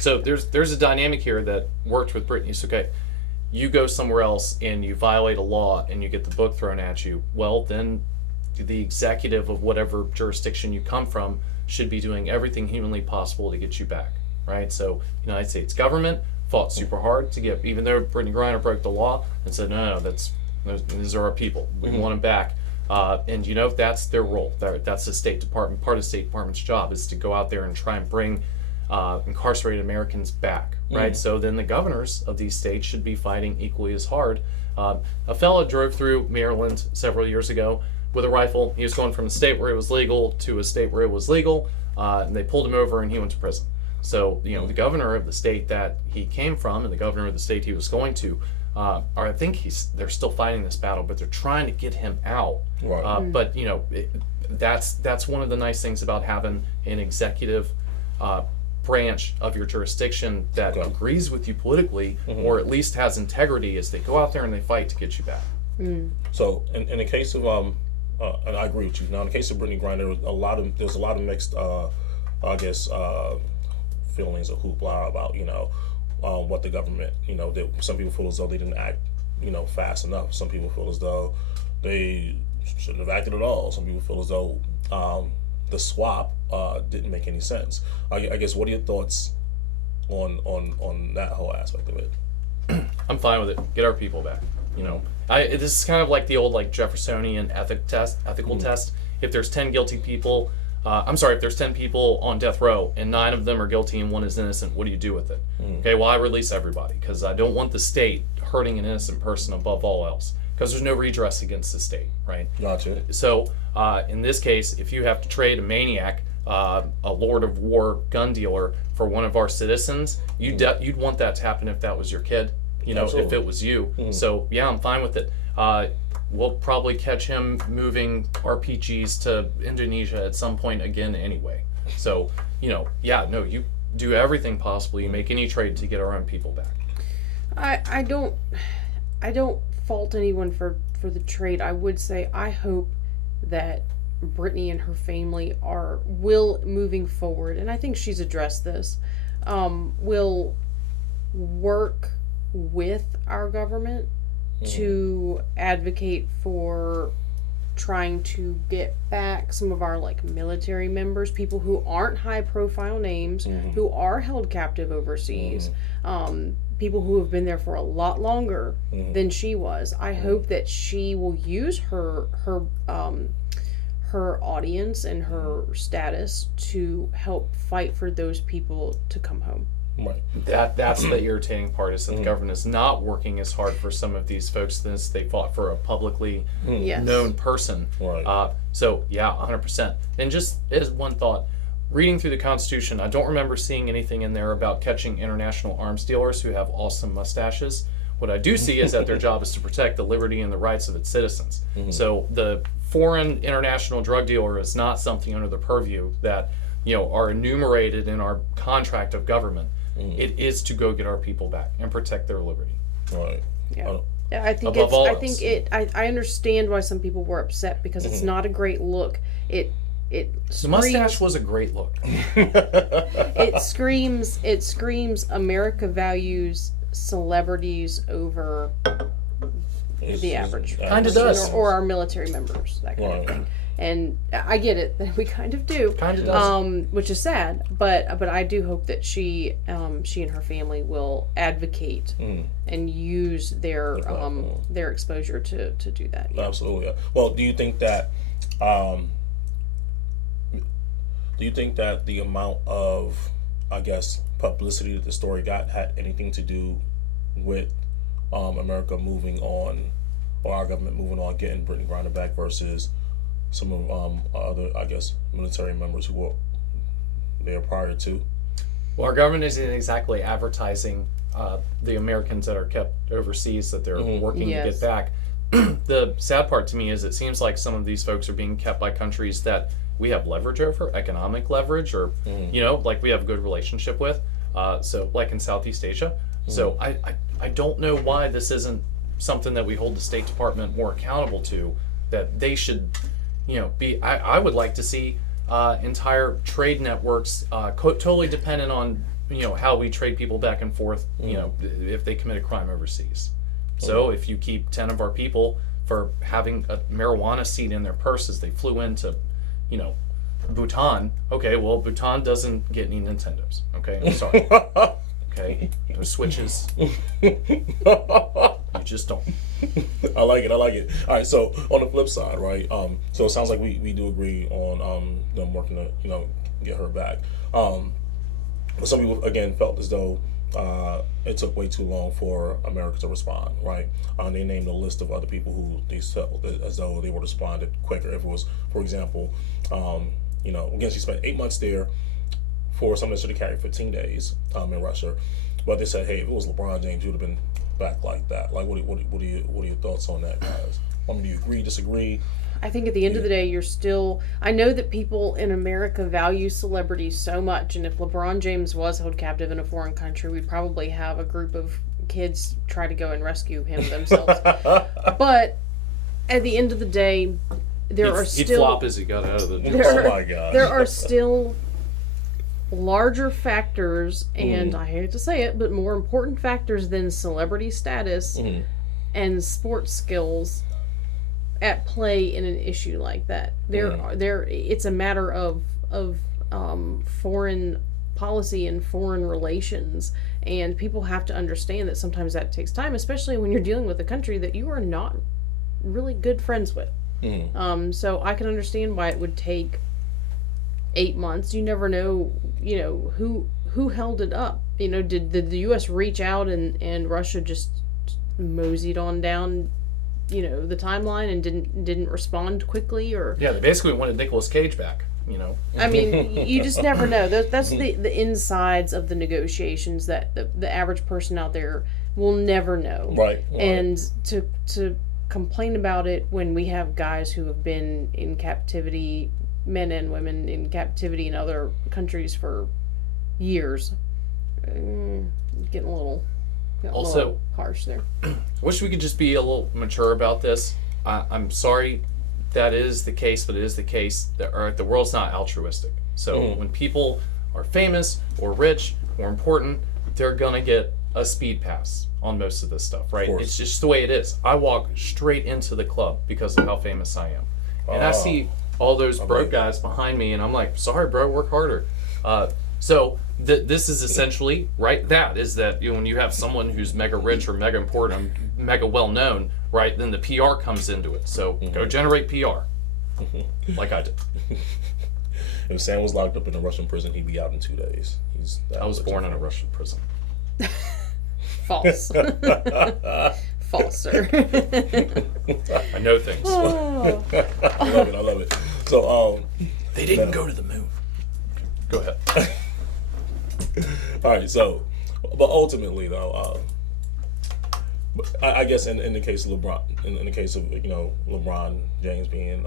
So there's a dynamic here that worked with Brittany. So you go somewhere else and you violate a law and you get the book thrown at you. Well, then the executive of whatever jurisdiction you come from should be doing everything humanly possible to get you back, right? So United States government fought super hard to get, even though Brittany Griner broke the law and said no, these are our people. We want them back. And that's their role. That's the State Department. Part of the State Department's job is to go out there and try and bring incarcerated Americans back, right? So then the governors of these states should be fighting equally as hard. A fellow drove through Maryland several years ago with a rifle. He was going from a state where it was legal to a state where it was legal, and they pulled him over and he went to prison. So the governor of the state that he came from and the governor of the state he was going to, I think they're still fighting this battle, but they're trying to get him out. Right. But that's one of the nice things about having an executive branch of your jurisdiction that agrees with you politically, or at least has integrity, as they go out there and they fight to get you back. So in the case of and I agree with you. Now in the case of Brittany Griner, there's a lot of mixed feelings of hoopla about what the government, that some people feel as though they didn't act, fast enough. Some people feel as though they shouldn't have acted at all. Some people feel as though the swap didn't make any sense. I guess, what are your thoughts on that whole aspect of it? I'm fine with it. Get our people back. This is kind of like the old Jeffersonian ethical test. If there's 10 guilty people, if there's 10 people on death row and 9 of them are guilty and 1 is innocent, what do you do with it? Okay, well, I release everybody because I don't want the state hurting an innocent person above all else, because there's no redress against the state, right? Gotcha. So in this case, if you have to trade a maniac, a Lord of War gun dealer, for one of our citizens, you'd want that to happen if that was your kid, if it was you. So yeah, I'm fine with it. We'll probably catch him moving RPGs to Indonesia at some point again anyway. So, you do everything possible. You make any trade to get our own people back. I don't fault anyone for the trade. I would say I hope that Brittany and her family will moving forward, and I think she's addressed this, will work with our government to advocate for trying to get back some of our military members, people who aren't high profile names, who are held captive overseas, people who have been there for a lot longer than she was. I hope that she will use her audience and her status to help fight for those people to come home. Right. That's the irritating part, is that the government is not working as hard for some of these folks as they fought for a publicly known person. Right. So yeah, 100%. And just as one thought, reading through the Constitution, I don't remember seeing anything in there about catching international arms dealers who have awesome mustaches. What I do see is that their job is to protect the liberty and the rights of its citizens. So the foreign international drug dealer is not something under the purview that, you know, are enumerated in our contract of government. It is to go get our people back and protect their liberty. Right. Yeah. Yeah, I think Above it's. all I else. think it. I understand why some people were upset because it's not a great look. It. The mustache was a great look. It screams. It screams. America values celebrities over the average Kinda person does. or our military members, that kind of thing. And I get it that we kind of do, Kinda does. which is sad. But I do hope that she and her family will advocate and use their exposure to do that. Yeah. Absolutely. Well, do you think that the amount of, I guess, publicity that the story got had anything to do with America moving on, or our government moving on, getting Brittany Griner back versus some of other, I guess, military members who were there prior to? Well, our government isn't exactly advertising the Americans that are kept overseas that they're working to get back. The sad part to me is it seems like some of these folks are being kept by countries that we have leverage over, economic leverage, or you know, like we have a good relationship with. So, like in Southeast Asia. So I don't know why this isn't something that we hold the State Department more accountable to. That they should, you know, be. I would like to see entire trade networks totally dependent on, you know, how we trade people back and forth. You know, if they commit a crime overseas. So if you keep 10 of our people for having a marijuana seed in their purse as they flew into, you know, Bhutan, okay, well, Bhutan doesn't get any Nintendos. Okay, I'm sorry. Okay, no Switches. You just don't. I like it. All right, so on the flip side, right? So it sounds like we do agree on them working to, you know, get her back. But some people again felt as though it took way too long for America to respond, right? They named a list of other people who they felt as though they would have responded quicker. If it was, for example, you know, again, she spent 8 months there for something that should have carried 15 days in Russia. But they said, hey, if it was LeBron James, he would have been back like that. Like, what are your thoughts on that, guys? I mean, do you agree, disagree? I think at the end of the day, you're still. I know that people in America value celebrities so much, and if LeBron James was held captive in a foreign country, we'd probably have a group of kids try to go and rescue him themselves. But at the end of the day, He'd flop as he got out of the. Oh my God! There are still larger factors, and I hate to say it, but more important factors than celebrity status and sports skills at play in an issue like that. It's a matter of foreign policy and foreign relations, and people have to understand that sometimes that takes time, especially when you're dealing with a country that you are not really good friends with. So I can understand why it would take 8 months. You never know, you know, who held it up. You know, did the U.S. reach out and Russia just moseyed on down, you know, the timeline and didn't respond quickly? Or yeah, they basically wanted Nicolas Cage back. You know, I mean, you just never know. That's the insides of the negotiations that the average person out there will never know. Right. And to complain about it when we have guys who have been in captivity, men and women in captivity in other countries for years, getting a little harsh there. Wish we could just be a little mature about this. I'm sorry that is the case, but it is the case that the world's not altruistic. So when people are famous or rich or important, they're gonna get a speed pass on most of this stuff, right? It's just the way it is. I walk straight into the club because of how famous I am, and I see all those broke guys behind me, and I'm like, sorry, bro, work harder. So this is essentially, right, that is that, you know, when you have someone who's mega rich or mega important, mega well known, right, then the PR comes into it. So go generate PR, like I did. If Sam was locked up in a Russian prison, he'd be out in 2 days. I was born in a Russian prison. False. False, sir. I know things. Oh. I love it. So, they didn't go to the moon. Go ahead. All right. So, but ultimately, though, I guess in the case of LeBron, in the case of LeBron James being,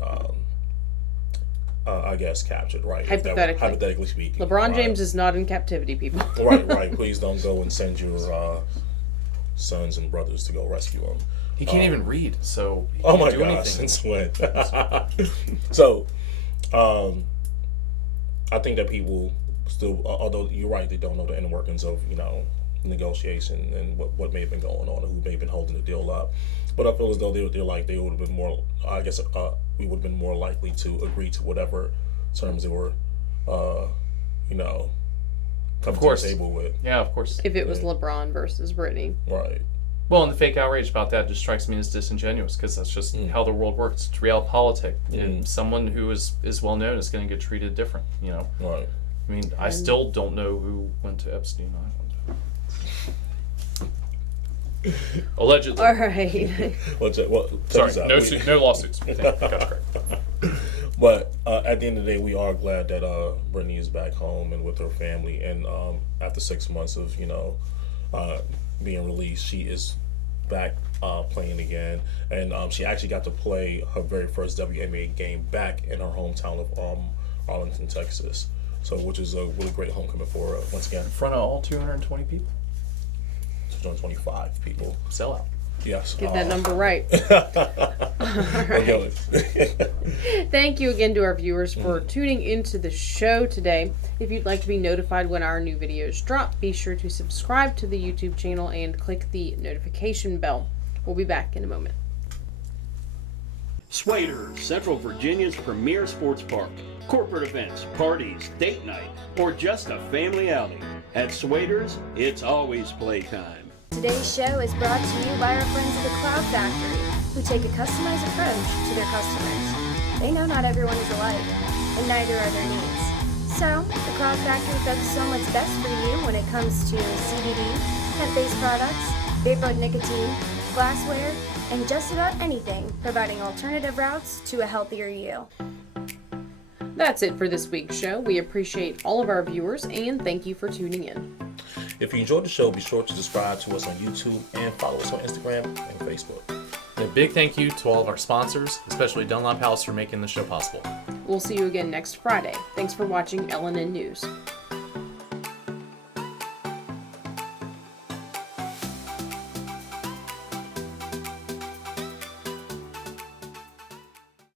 I guess captured, right? Hypothetically speaking, LeBron right? James is not in captivity, people. Right. Please don't go and send your sons and brothers to go rescue him. He can't even read, so he oh can't my do gosh, anything. since when? So, I think that people still, although you're right, they don't know the inner workings of negotiation and what may have been going on and who may have been holding the deal up. But I feel as though they would have been more. I guess we would have been more likely to agree to whatever terms they were, come to the table with. Yeah, of course. If it was LeBron versus Britney. Right. Well, and the fake outrage about that just strikes me as disingenuous because that's just how the world works. It's real politics. And someone who is well known is going to get treated different. Right. I mean, I still don't know who went to Epstein Island. Allegedly. All right. Sorry, no lawsuits. But at the end of the day, we are glad that Brittany is back home and with her family. And after 6 months of being released, she is back playing again. And she actually got to play her very first WNBA game back in her hometown of Arlington, Texas. So, which is a really great homecoming for her once again. In front of all 220 people. 225 people. Sell out. Yes. Get that number right. All right. Thank you again to our viewers for tuning into the show today. If you'd like to be notified when our new videos drop, be sure to subscribe to the YouTube channel and click the notification bell. We'll be back in a moment. Swaders, Central Virginia's premier sports park. Corporate events, parties, date night, or just a family outing. At Swaders, it's always playtime. Today's show is brought to you by our friends at the Cloud Factory, who take a customized approach to their customers. They know not everyone is alike, and neither are their needs. So, the Cloud Factory focuses on what's best for you when it comes to CBD, hemp-based products, vape nicotine, glassware, and just about anything, providing alternative routes to a healthier you. That's it for this week's show. We appreciate all of our viewers and thank you for tuning in. If you enjoyed the show, be sure to subscribe to us on YouTube and follow us on Instagram and Facebook. And a big thank you to all of our sponsors, especially Dunlop House, for making the show possible. We'll see you again next Friday. Thanks for watching LNN News.